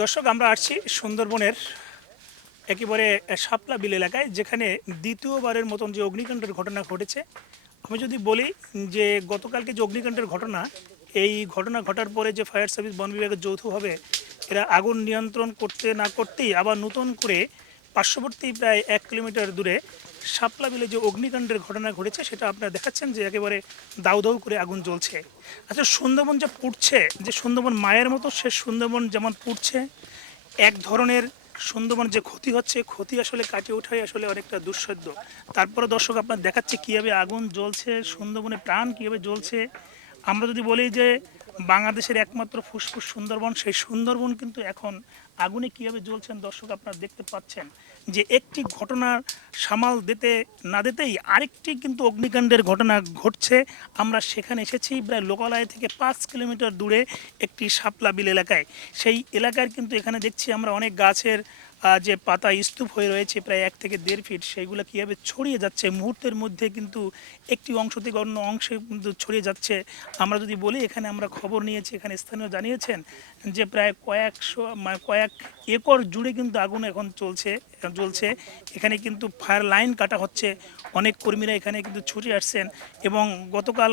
দর্শক, আমরা আসছি সুন্দরবনের একেবারে শাপলা বিল এলাকায়, যেখানে দ্বিতীয়বারের মতন যে অগ্নিকাণ্ডের ঘটনা ঘটেছে। আমি যদি বলি যে গতকালকে যে অগ্নিকাণ্ডের ঘটনা, এই ঘটনা ঘটার পরে যে ফায়ার সার্ভিস বন বিভাগের যৌথভাবে এরা আগুন নিয়ন্ত্রণ করতে না করতেই আবার নতুন করে পার্শ্ববর্তী প্রায় এক কিলোমিটার দূরে শাপলা বিলে যে অগ্নিকাণ্ডের ঘটনা ঘটেছে, সেটা আপনারা দেখাচ্ছেন যে একেবারে দাউ দাউ করে আগুন জ্বলছে। আচ্ছা সুন্দরবন যে পুড়ছে, যে সুন্দরবন মায়ের মতো, সে সুন্দরবন যেমন পুড়ছে, এক ধরনের সুন্দরবন যে ক্ষতি হচ্ছে, ক্ষতি আসলে কাটিয়ে ওঠাই আসলে অনেকটা দুঃসাধ্য। তারপরে দর্শক, আপনার দেখাচ্ছে কীভাবে আগুন জ্বলছে, সুন্দরবনে প্রাণ কীভাবে জ্বলছে। আমরা যদি বলি যে বাংলাদেশের একমাত্র ফুসফুস সুন্দরবন, সেই সুন্দরবন কিন্তু এখন আগুনে কীভাবে জ্বলছেন দর্শক আপনারা দেখতে পাচ্ছেন যে একটি ঘটনার সামাল দিতে না দিতেই আরেকটি কিন্তু অগ্নিকাণ্ডের ঘটনা ঘটছে। আমরা সেখানে এসেছি প্রায় লোকালয় থেকে পাঁচ কিলোমিটার দূরে একটি শাপলা বিল এলাকায়। সেই এলাকার কিন্তু এখানে দেখছি আমরা অনেক গাছের যে পাতা স্তূপ হয়ে রয়েছে প্রায় এক থেকে দেড় ফিট, সেইগুলো কীভাবে ছড়িয়ে যাচ্ছে? মুহূর্তের মধ্যে কিন্তু একটি অংশ থেকে অন্য অংশে কিন্তু ছড়িয়ে যাচ্ছে। আমরা যদি বলি, এখানে আমরা খবর নিয়েছি, এখানে স্থানীয় জানিয়েছেন যে প্রায় কয়েকশো কয়েক একর জুড়ে কিন্তু আগুন এখন চলছে, জ্বলছে। এখানে কিন্তু ফায়ার লাইন কাটা হচ্ছে। অনেক কর্মীরা এখানে কিন্তু ছুটে আসছেন এবং গতকাল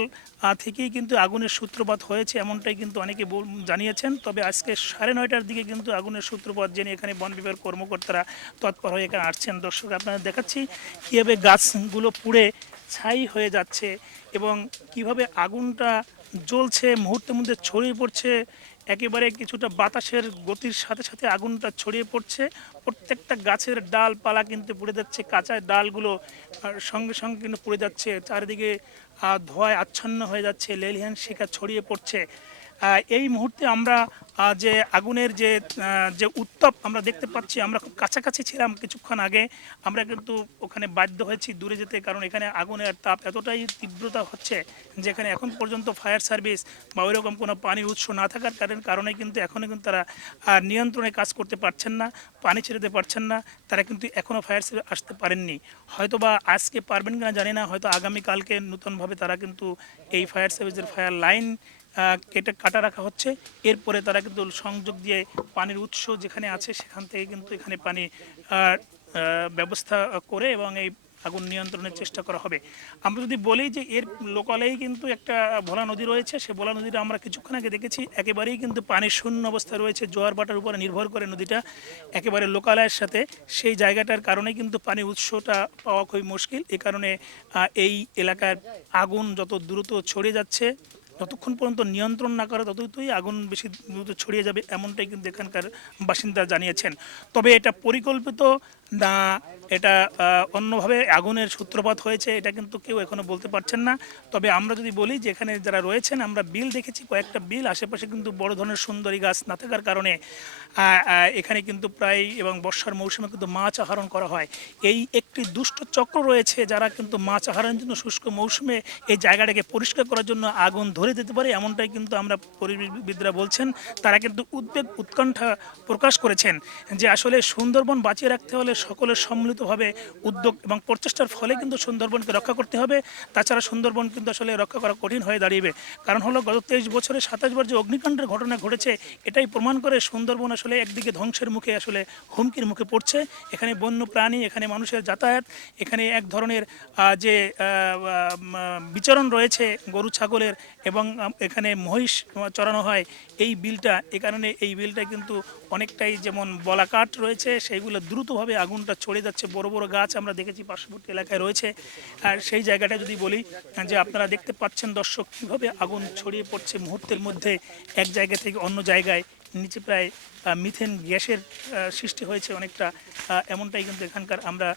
থেকেই কিন্তু আগুনের সূত্রপাত হয়েছে এমনটাই কিন্তু অনেকে জানিয়েছেন। তবে আজকে সাড়ে নয়টার দিকে কিন্তু আগুনের সূত্রপাত জেনে এখানে বন বিভাগের কর্মকর্তারা তৎপর হয়ে এখানে আসছেন। দর্শক আপনারা দেখাচ্ছি কীভাবে গাছগুলো পুড়ে ছাই হয়ে যাচ্ছে এবং কীভাবে আগুনটা জ্বলছে, মুহূর্তের মধ্যে ছড়িয়ে পড়ছে, একেবারে কিছুটা বাতাসের গতির সাথে সাথে আগুনটা ছড়িয়ে পড়ছে। প্রত্যেকটা গাছের ডালপালা কিন্তু পুড়ে যাচ্ছে, কাঁচা ডালগুলো সঙ্গে সঙ্গে কিন্তু পুড়ে যাচ্ছে, চারিদিকে ধোঁয়ায় আচ্ছন্ন হয়ে যাচ্ছে, লেলিহান শিখা ছড়িয়ে পড়ছে। এই মুহূর্তে আমরা যে আগুনের যে যে উত্তপ আমরা দেখতে পাচ্ছি, আমরা খুব কাছাকাছি ছিলাম কিছুক্ষণ আগে। আমরা কিন্তু ওখানে বাধ্য হয়েছি দূরে যেতে, কারণ এখানে আগুনের তাপ এতটাই তীব্রতা হচ্ছে যেখানে এখন পর্যন্ত ফায়ার সার্ভিস বা ওইরকম কোনো পানির উৎস না থাকার কারণ কিন্তু এখনও কিন্তু তারা নিয়ন্ত্রণে কাজ করতে পারছেন না, পানি ছেড়ে পারছেন না, তারা কিন্তু এখনও ফায়ার সার্ভিস আসতে পারেননি। হয়তো বা আজকে পারবেন কিনা জানি না, হয়তো আগামীকালকে নতুনভাবে তারা কিন্তু এই ফায়ার সার্ভিসের ফায়ার লাইন কেটে কাটা রাখা হচ্ছে। এরপরে তারা কিন্তু সংযোগ দিয়ে পানির উৎস যেখানে আছে সেখান থেকে কিন্তু এখানে পানি ব্যবস্থা করে এবং এই আগুন নিয়ন্ত্রণের চেষ্টা করা হবে। আমরা যদি বলি যে এর লোকালেই কিন্তু একটা ভোলা নদী রয়েছে, সে ভোলা নদীটা আমরা কিছুক্ষণ আগে দেখেছি, একেবারেই কিন্তু পানি শূন্য অবস্থা রয়েছে, জোয়ার বাটার উপরে নির্ভর করে নদীটা একেবারে লোকালয়ের সাথে। সেই জায়গাটার কারণে কিন্তু পানির উৎসটা পাওয়া খুবই মুশকিল। এই কারণে এই এলাকার আগুন যত দ্রুত ছড়িয়ে যাচ্ছে যতক্ষণ পর্যন্ত নিয়ন্ত্রণ না করে ততই আগুন বেশি দ্রুত ছড়িয়ে যাবে, এমনটাই কিন্তু এখানকার বাসিন্দা জানিয়েছেন। তবে এটা পরিকল্পিত না, এটা অন্যভাবে আগুনের সূত্রপাত হয়েছে, এটা কিন্তু কেউ এখনও বলতে পারছেন না। তবে আমরা যদি বলি যে এখানে যারা রয়েছেন, আমরা বিল দেখেছি, কয়েকটা বিল, আশেপাশে কিন্তু বড় ধরনের সুন্দরী গাছ না থাকার কারণে এখানে কিন্তু প্রায় এবং বর্ষার মৌসুমে কিন্তু মাছ আহরণ করা হয়। এই একটি দুষ্ট চক্র রয়েছে যারা কিন্তু মাছ আহরণের জন্য শুষ্ক মৌসুমে এই জায়গাটাকে পরিষ্কার করার জন্য আগুন ধরে দিতে পারে, এমনটাই কিন্তু আমরা পরিবেশবিদরা বলছেন। তারা কিন্তু উদ্বেগ, উৎকণ্ঠা প্রকাশ করেছেন যে আসলে সুন্দরবন বাঁচিয়ে রাখতে হলে সকলের সম্মিলিতভাবে উদ্যোগ এবং প্রচেষ্টার ফলে কিন্তু সুন্দরবনকে রক্ষা করতে হবে। তাছাড়া সুন্দরবন কিন্তু আসলে রক্ষা করা কঠিন হয়ে দাঁড়িয়ে কারণ হলো গত তেইশ বছরে সাতাশ বার যে অগ্নিকাণ্ডের ঘটনা ঘটেছে, এটাই প্রমাণ করে সুন্দরবন আসলে একদিকে ধ্বংসের মুখে আসলে হুমকির মুখে পড়ছে। এখানে বন্য প্রাণী এখানে মানুষের যাতায়াত, এখানে এক ধরনের যে বিচরণ রয়েছে গরু, ছাগলের এবং এখানে মহিষ চড়ানো হয়, এই বিলটা, এ কারণে এই বিলটা কিন্তু অনেকটাই যেমন বলাকাট রয়েছে সেইগুলো দ্রুতভাবে আগুনটা ছড়িয়ে যাচ্ছে, বড় বড় গাছ আমরা দেখেছি পার্শ্ববর্তী এলাকায় রয়েছে। আর সেই জায়গাটা যদি বলি, যে আপনারা দেখতে পাচ্ছেন দর্শক, কীভাবে আগুন ছড়িয়ে পড়ছে মুহূর্তের মধ্যে, এক জায়গা থেকে অন্য জায়গায়, নিচে প্রায় মিথেন গ্যাসের সৃষ্টি হয়েছে অনেকটা এমনটাই কিন্তু এখানকার আমরা